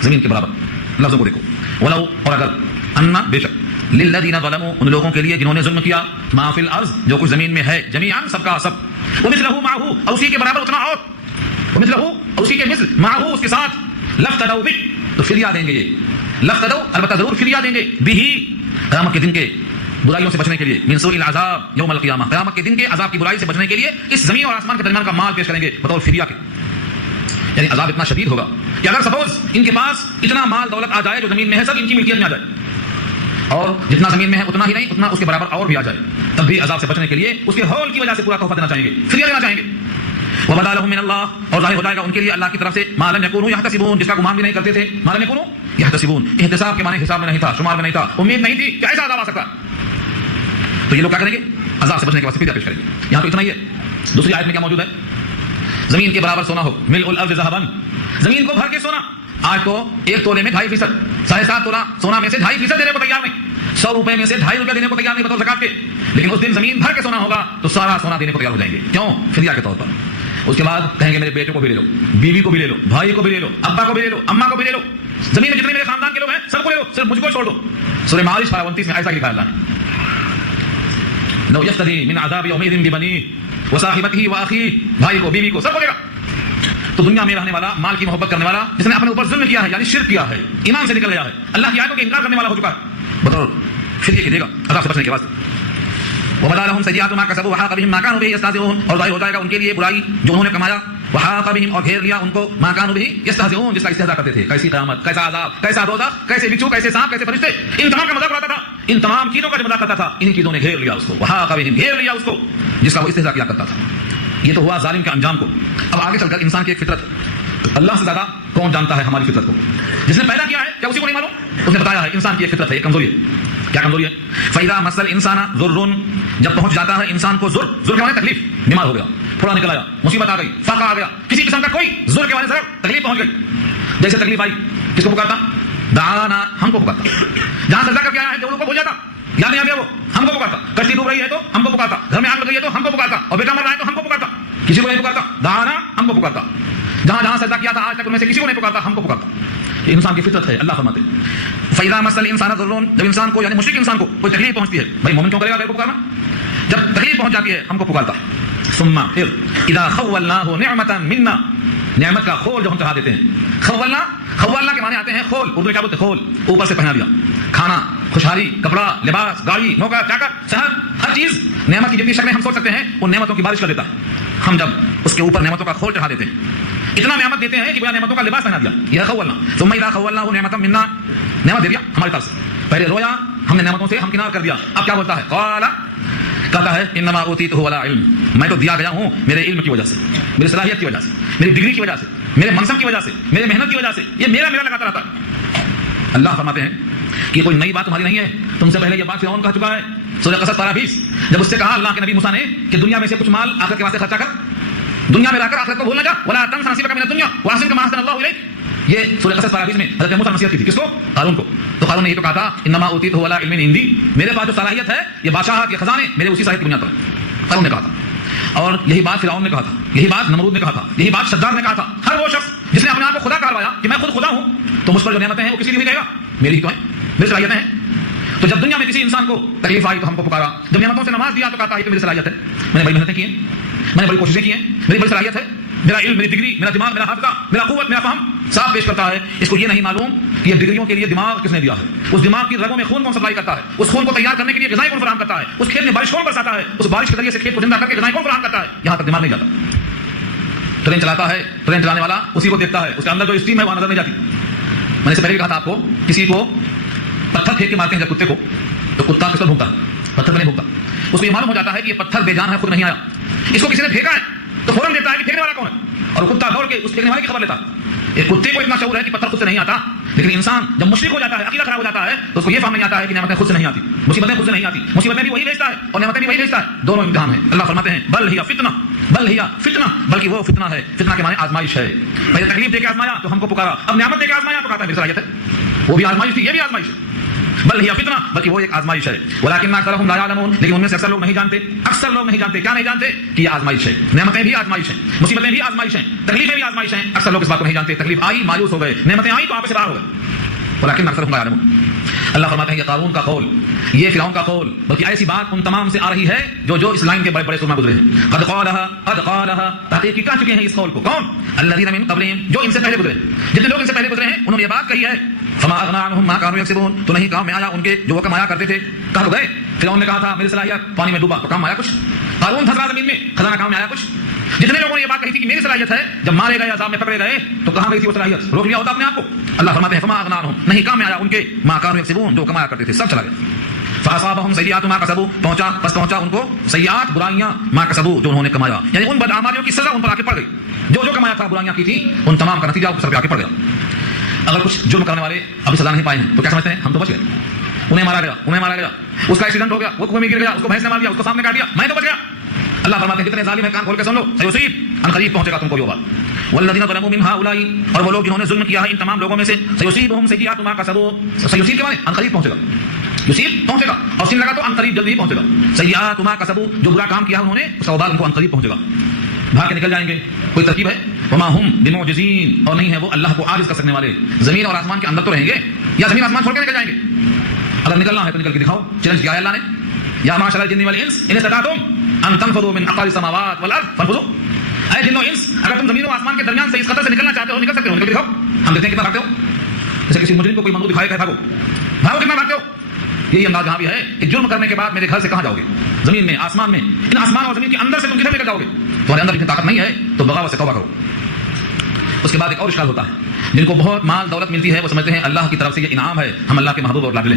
زمین کے برابر لفظوں کو دیکھو. ولو, اور اگر, ان بے شک, للذین ظلموا, ان لوگوں کے لیے جنہوں نے ظلم کیا, ما فی الارض, جو کچھ زمین میں ہے, جمیعا, سب کا سب, ومثلہ معہ, اور اسی کے برابر اتنا اور, ومثلہ, اور اسی کے مثل, معہ, اس کے ساتھ, لفتدوا بہ, تو فدیہ دیں گے. یہ لفتدوا, البتہ ضرور فدیہ دیں گے, بہ, قیامت کے دن کے برائیوں سے بچنے کے لیے, من سوء العذاب یوم القیامہ, قیامت کے دن کے عذاب کی برائی سے بچنے کے لیے اس زمین اور آسمان کے درمیان کا مال پیش کریں گے بطور فدیہ کے. یعنی عذاب اتنا شدید ہوگا کہ اگر سپوز ان کے پاس اتنا مال دولت آ جائے جو زمین میں ہے سب ان کی ملکیت میں آ جائے, اور جتنا زمین میں ہے اتنا ہی نہیں, اتنا اس کے برابر اور بھی آ جائے, تب بھی عذاب سے بچنے کے لیے اس کے ہول کی وجہ سے پورا تحفہ دینا چاہیں گے, فدیہ دینا چاہیں گے. وبدا لهم من اللہ, اور ظاہر ہو جائے گا ان کے لیے اللہ کی طرف سے, ما لم یکونوا یحتسبون, جس کا گمان بھی نہیں کرتے تھے. ما لم یکونوا یحتسبون, احتساب کے معنی حساب میں نہیں تھا, شمار میں نہیں تھا, امید نہیں تھی کہ ایسا عذاب آ سکتا. تو یہ لوگ کیا کریں گے؟ عذاب سے بچنے کے واسطے فدیہ پیش کریں گے. یہاں تو اتنا ہی ہے. دوسری آیت میں کیا موجود ہے؟ زمین کے برابر سونا ہو, ملء الارض ذهبا, زمین کو بھر کے سونا. آج تو ایک تولے میں 2.5%, 7.5 تولہ سونا میں سے 2.5% دینے کو تیار نہیں, 100 روپے میں سے 2.5 روپے دینے کو تیار نہیں بطور زکات کے. لیکن اس دن زمین بھر کے سونا ہوگا تو سارا سونا دینے کو تیار ہو جائیں گے. کیوں؟ فدیہ کے طور پر. اس کے بعد کہیں گے میرے بیٹے کو بھی لے لو, بیوی کو بھی لے لو, بھائی کو بھی لے لو, ابا کو بھی لے لو, اماں کو بھی لے لو, زمین میں جتنے میرے خاندان کے لوگ ہیں سب کو لے لو, صرف مجھ کو چھوڑ دو. سورہ معارج 29 میں ایسا لکھا ہے اللہ نے, لو یفتدی من عذاب یومئذ ببنیہ وصاحبتہ واخیہ, بھائی کو, بیوی کو, سب کو دے گا. تو دنیا میں رہنے والا, مال کی محبت کرنے والا, جس نے اپنے اوپر ظلم کیا ہے یعنی شرک کیا ہے, ایمان سے نکل گیا ہے, اللہ کی آیتوں کا انکار کرنے والا ہو چکا ہے, بطور فدیہ کے دے گا عذاب سے بچنے کے واسطے. وبدا لهم سیئات ما کسبوا وحاق بهم ما كانوا به يستهزئون, اور ظاہر ہو جائے گا ان کے لیے برائی جو انہوں نے کمایا, وحاق بهم, اور گھیر لیا ان کو, ما كانوا به يستهزئون, جس کا استہزاء کرتے تھے. کیسی قیامت, کیسا عذاب, کیسا دوزخ, کیسے بچھو, کیسے سانپ, کیسے فرشتے, ان تمام کا مذاق اڑاتا تھا, ان تمام چیزوں کا جو مذاق کرتا تھا, انہی چیزوں نے گھیر لیا اس کو. وحاق بهم, گھیر لیا اس کو جس کا وہ استہزاء کیا کرتا تھا. یہ تو ہوا ظالم کے انجام کو. اب آگے چل کر انسان کی ایک فطرت, اللہ سے زیادہ کون جانتا ہے ہماری فطرت کو؟ جس نے پیدا کیا ہے کیا اسی کو نہیں معلوم؟ اس نے بتایا ہے انسان کی ایک فطرت ہے, ایک کمزوری ہے. کیا کمزوری ہے؟ فَإِذَا مَسَّ الْإِنسَانَ ضُرٌّ, جب پہنچ جاتا ہے انسان کو ضر, ضر کے معنی تکلیف, بیمار ہو گیا, پھوڑا نکل آیا, مصیبت آ گئی, فاقہ آ گیا, کسی قسم کا کوئی ضر کے معنی ضرر, تکلیف پہنچ گئی. جیسے تکلیف آئی کس کو پکارتا؟ دعانا, ہم کو پکارتا. جہاں سجدہ کر کے آیا ہے جو لوگوں کو بھول جاتا, یاد نہیں آ گیا وہ, ہم کو پکارتا. کشتی ڈوب رہی ہے تو ہم کو پکارتا, گھر میں آگ لگ رہی ہے تو ہم کو پکارتا, اور بیٹا مر رہا ہے تو ہم کو پکارتا. کسی کو نہیں پکارتا, دعانا, ہم کو پکارتا. جہاں جہاں سجدہ کیا تھا آج تک ان میں سے کسی کو نہیں پکارتا, ہم کو پکارتا. یہ انسان کی فطرت ہے. اللہ فرماتے ہیں فَإِذَا مَسَّ الْإِنسَانَ ضُرٌّ, جب انسان کو یعنی مشرک انسان کو کوئی تکلیف پہنچتی ہے, بھائی مومن کیوں کرے گا غیر کو پکارنا؟ جب تکلیف پہنچ جاتی ہے ہم کو پکارتا. ثم, پھر, اذا خولناه نعمة منا, نعمت کا خول جو ہم چڑھا دیتے ہیں. خولنا, خولنا کے معنی آتے ہیں خول, اردو میں کیا بولتے ہیں؟ خول, اوپر سے پہنا دیا. کھانا, خوشحالی, کپڑا, لباس, گاڑی, نوکر, چاکر, صحت, ہر چیز, نعمت کی جتنی شکلیں ہم سوچ سکتے ہیں ان نعمتوں کی بارش کر دیتا ہے. ہم جب اس کے اوپر نعمتوں کا خول چڑھا دیتے ہیں, اتنا نعمت دیتے ہیں کہ بنا نعمتوں کا لباس پہنا دیا. یہ خولنا. ثم اذا خولناه نعمة منا, نعمت دے دیا ہماری طرف سے. پہلے رویا, ہم نے نعمتوں سے ہمکنار کر دیا. اب کیا بولتا ہے؟ قال, کہتا ہے انما اوتیتہ علی علم, میں تو دیا گیا ہوں میرے علم کی وجہ سے, میری صلاحیت کی وجہ سے, میری ڈگری کی وجہ سے, میرے منصب کی وجہ سے, میرے محنت کی وجہ سے. یہ میرا لگاتا رہتا ہے. اللہ فرماتے ہیں کہ کوئی نئی بات تمہاری نہیں ہے, تم سے پہلے یہ بات فرعون کہہ چکا ہے. سورہ قصص پارہ 20, جب اس سے کہا اللہ کے نبی موسیٰ نے کہ دنیا میں سے کچھ مال آخرت کے واسطے خرچہ کر, دنیا میں رہ کر آخرت کو بھول نہ جا, ولا تنس نصیبک من الدنیا واحسن کما احسن اللہ الیک, یہ سورہ قصص پارہ 20 میں حضرت موسیٰ نے نصیحت کی تھی کس کو؟ قارون کو. تو قارون نے یہ تو کہا تھا انما اوتیتہ علی علم عندی، میرے پاس جو صلاحیت ہے یہ بادشاہت کے خزانے میرے اسی صلاحیت کی بنیاد پر ہے. قارون نے کہا تھا، اور یہی بات فرعون نے کہا تھا، یہی بات نمرود نے کہا تھا، یہی بات شداد نے کہا تھا. ہر وہ شخص جس نے اپنے آپ کو خدا کہلوایا کہ میں خود خدا ہوں، تو مجھ پر جو نعمتیں ہیں وہ کسی لیے کہے گا میری ہی تو ہیں، میری صلاحیتیں ہیں. تو جب دنیا میں کسی انسان کو تکلیف آئی تو ہم کو پکارا، جب نعمتوں سے نواز دیا تو کہتا ہے تو میری صلاحیت ہے، میں نے بڑی محنتیں کی ہیں، میں نے بڑی کوششیں کی ہیں، میری بڑی صلاحیت ہے، میرا علم، میری ڈگری، میرا دماغ، میرا حافظہ، میرا قوت، میرا فہم صاف پیش کرتا ہے. اس کو یہ نہیں معلوم کہ یہ ڈگریوں کے لیے دماغ کس نے دیا ہے، اس دماغ کی رگوں میں خون کون سپلائی کرتا ہے، اس خون کو تیار کرنے کے لیے غذائیں کون فراہم کرتا ہے، اس کھیت میں بارش کون برساتا ہے، اس بارش کے ذریعے سے کھیت کو زندہ کر کے غذائیں کون فراہم کرتا ہے، یہاں تک دماغ نہیں جاتا. ٹرین چلاتا ہے، ٹرین چلانے والا اسی کو دیکھتا ہے، اس کے اندر جو اسٹیم ہے وہ نظر نہیں جاتی. میں نے اس سے پہلے بھی کہا تھا آپ کو، کسی کو پتھر پھینک کے مارتے ہیں جب کتے کو، تو کتا کس پر بھونکتا ہے؟ پتھر پر نہیں بھونکتا. اس کو یہ معلوم ہو جاتا ہے کہ یہ پتھر بے جان ہے، خود نہیں آیا، اس کو کسی نے پھینکا ہے تو فوراً دیتا ہے کہ پھینکنے والا کون ہے، اور کتا دوڑ کے اس پھینکنے والے کی خبر لیتا ہے. ایک کتے کو اتنا شعور ہے کہ پتھر خود سے نہیں آتا، لیکن انسان جب مشرک ہو جاتا ہے، عقیدہ خراب ہو جاتا ہے، تو اس کو یہ فہم نہیں آتا ہے کہ نعمتیں خود سے نہیں آتی، مصیبتیں خود سے نہیں آتی، مصیبتیں بھی وہی بھیجتا ہے اور نعمتیں بھی وہی بھیجتا ہے. دونوں امتحان ہیں. اللہ فرماتے ہیں بل ہی فتنہ، بل ہی فتنہ، بلکہ وہ فتنہ ہے. فتنہ کے معنی آزمائش ہے. پہلے تکلیف دے کے آزمایا تو ہم کو پکارا، اب نعمت دے کے آزمایا تو کہتا ہے میری صلاحیت ہے. وہ بھی آزمائش تھی، یہ بھی آزمائش ہے. بل ہی فتنہ، بلکہ وہ ایک آزمائش ہے. ولکن اکثرهم لا يعلمون، لیکن ان میں سے اکثر لوگ نہیں جانتے. اکثر لوگ نہیں جانتے. کیا نہیں جانتے؟ کہ یہ آزمائش ہے. نعمتیں بھی آزمائش ہیں، مصیبتیں بھی آزمائش ہیں، تکلیفیں بھی آزمائش ہیں. اکثر لوگ اس بات کو نہیں جانتے. تکلیف آئی مایوس ہو گئے، نعمتیں آئی تو آپ سے باہر ہو گئے. ولکن اکثرهم لا يعلمون. اللہ فرماتے ہیں یہ قارون کا قول، یہ فرعون کا قول، بلکہ ایسی بات ان تمام سے آ رہی ہے جو اس لائن کے بڑے بڑے سرما گزرے ہیں. قد قالها تحقیق کہہ چکے ہیں اس قول کو. کون؟ الذين من قبلهم، جو ان سے پہلے گزرے. جتنے لوگ ان سے پہلے گزرے ہیں انہوں نے یہ بات کہی ہے. فما اغنى عنهم ما كانوا يكسبون، تو نہیں کام میں آیا ان کے جو وہ کمایا کرتے تھے. کہاں گئے؟ فرعون نے کہا تھا میری صلاحیت، پانی میں ڈوبا تو کام آیا کچھ. قارون دھسا زمین میں، خزانہ کام میں آیا کچھ. جتنے لوگوں نے یہ بات کہی تھی کہ میری صلاحیت ہے، جب مارے گئے عذاب میں پکڑے گئے تو کہاں گئی تھی وہ صلاحیت؟ روک لیا ہوتا اپنے آپ کو. اللہ فرماتے ہیں فما اغنى عنهم، نہیں کام میں آیا ان کے ما كانوا يكسبون، جو کمایا کرتے تھے سب چلا گیا. فاصابهم سیئات ما کسبوا، پہنچا ان کو سیئات برائیاں ما کسبوا جو انہوں نے کمایا، یعنی ان بدعمالیوں کی سزا ان پر آ کے پڑ گئی. جو کمایا تھا برائیاں کی تھی ان تمام کا نتیجہ ان سر پہ آ کے پڑ گیا. اگر کچھ جرم کرنے والے ابھی سزا نہیں پائے ہیں تو کیا سمجھتے ہیں ہم تو بچ گئے، انہیں مارا گیا، اس کا ایکسیڈنٹ ہو گیا، وہ کنویں میں گر گیا، اس کو بھینس نے مار دیا، اس کو سامنے کاٹ دیا، میں تو بچ گیا. اللہ فرماتے ہیں کتنے ظالم ہیں، کان کھول کے سن لو، سیصیب ان قریب پہنچے گا تم کو یہ بات. والذین ظلموا من هؤلاء، اور وہ لوگ جنہوں نے ظلم کیا ہے ان تمام لوگوں میں سے، سیصیبهم سیئات ما کسبوا، سیصیب کے معنی ان قریب پہنچے گا، یصیب پہنچے گا، اور سین لگا تو ان قریب جلدی ہی پہنچے گا. سیئات ما کسبوا، جو برا کام کیا انہوں نے اس کا وبال ان کو ان قریب پہنچے گا، بھاگ کے نکل جائیں گے. کوئی ترکیب ہے؟ وما هم بمعجزین، اور نہیں ہے وہ اللہ کو عاجز کر سکنے والے. زمین اور آسمان کے اندر تو رہیں گے یا زمین آسمان چھوڑ کے نکل جائیں گے؟ اگر نکلنا ہے تو نکل کے دکھاؤ. چیلنج کیا ہے اللہ نے، یا معاشر الجن والانس ان استطعتم ان تنفذوا من اقطار السماوات والارض فانفذوا. اے جن و انس، اگر تم زمین و آسمان کے درمیان سے اس خطر سے نکلنا چاہتے ہو نکل سکتے ہو، نکل کے دکھاؤ. ہم دیکھتے ہیں کتنا بھاگتے ہو. جیسے کسی مجرم کو کوئی مندوق دکھائے کہ بھاگو کتنا بھاگتے ہو. یہی انداز یہاں بھی ہے کہ جرم کرنے کے بعد میرے گھر سے کہاں جاؤ گے؟ زمین میں، آسمان میں، ان آسمان اور زمین کے اندر سے تم کدھر نکل جاؤ گے؟ تمہارے اندر اتنی طاقت نہیں ہے تو بغاوت سے توبہ کرو. اس کے بعد ایک اور اشکال ہوتا ہے، جن کو بہت مال دولت ملتی ہے وہ سمجھتے ہیں اللہ کی طرف سے یہ انعام ہے، ہم اللہ کے محبوب اور لاڈلے،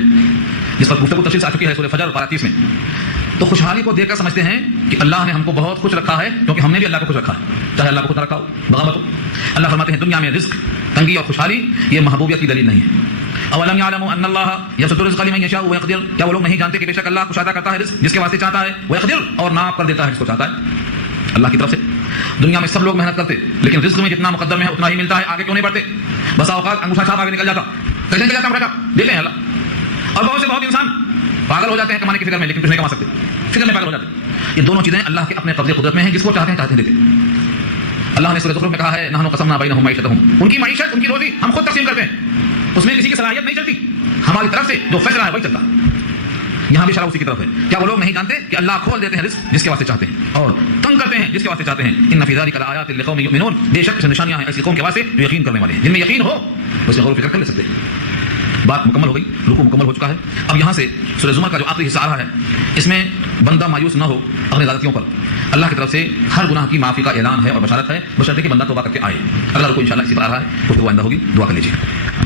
جس پر گفتگو تفصیل سے آ چکی ہے سورہ فجر پارہ 30 میں. تو خوشحالی کو دیکھ کر سمجھتے ہیں کہ اللہ نے ہم کو بہت خوش رکھا ہے کیونکہ ہم نے بھی اللہ کو خوش رکھا ہے، چاہے اللہ کو خوش نہ رکھا ہو، بغاوت ہو. اللہ فرماتے ہیں دنیا میں رزق، تنگی اور خوشحالی یہ محبوبیت کی دلیل نہیں ہے. اولم یعلموا ان اللہ یبسط الرزق لمن یشاء ویقدر، کیا وہ لوگ نہیں جانتے کہ بے شک اللہ کشادہ کرتا ہے رزق جس کے واسطے چاہتا ہے، ویقدر اور ناپ کر دیتا ہے جس کو چاہتا ہے. اللہ کی طرف سے دنیا میں سب لوگ محنت کرتے لیکن رزق میں جتنا مقدر میں ہے اتنا ہی ملتا ہے، آگے کیوں نہیں بڑھتے؟ بسا اوقات انگوٹھا چھاپ آگے نکل جاتا، کیسے نکل جاتا مرے گا دیتے ہیں اللہ. اور بہت انسان پاگل ہو جاتے ہیں کمانے کی فکر میں لیکن کچھ نہیں کما سکتے، فکر میں پاگل ہو جاتے ہیں. یہ دونوں چیزیں اللہ کے اپنے قبضے قدرت میں ہیں، جس کو چاہتے ہیں دیتے ہیں. اللہ نے سورہ زخرف میں کہا ہے نحن قسمنا بینہم معیشتہم، ان کی معیشت، ان کی روزی ہم خود تقسیم کرتے ہیں، اس میں کسی کی صلاحیت نہیں چلتی، ہماری طرف سے جو فیصلہ ہے وہی چلتا ہے. یہاں بھی اشارہ اسی کی طرف ہے. کیا وہ لوگ نہیں جانتے کہ اللہ کھول دیتے ہیں رزق جس کے واسطے چاہتے ہیں اور تنگ کرتے ہیں جس کے واسطے چاہتے ہیں. ان فی ذلک لآیات لقوم یؤمنون، بے شک اس نشانیاں ہیں ایسی قوم کے واسطے جو یقین کرنے والے ہیں. جن میں یقین ہو وہ اس میں غور و فکر کر لے سکتے ہیں. بات مکمل ہو گئی، رکوع مکمل ہو چکا ہے. اب یہاں سے سورہ زمر کا جو آخری حصہ آ رہا ہے اس میں بندہ مایوس نہ ہو اپنی غلطیوں پر. اللہ کی طرف سے ہر گناہ کی معافی کا اعلان ہے اور بشارت ہے، بشرطے کہ بندہ توبہ کر کے آئے. اگلا رکوع انشاءاللہ اسی پر آ رہا ہے، گفتگو آئندہ ہوگی. دعا کر لیجیے.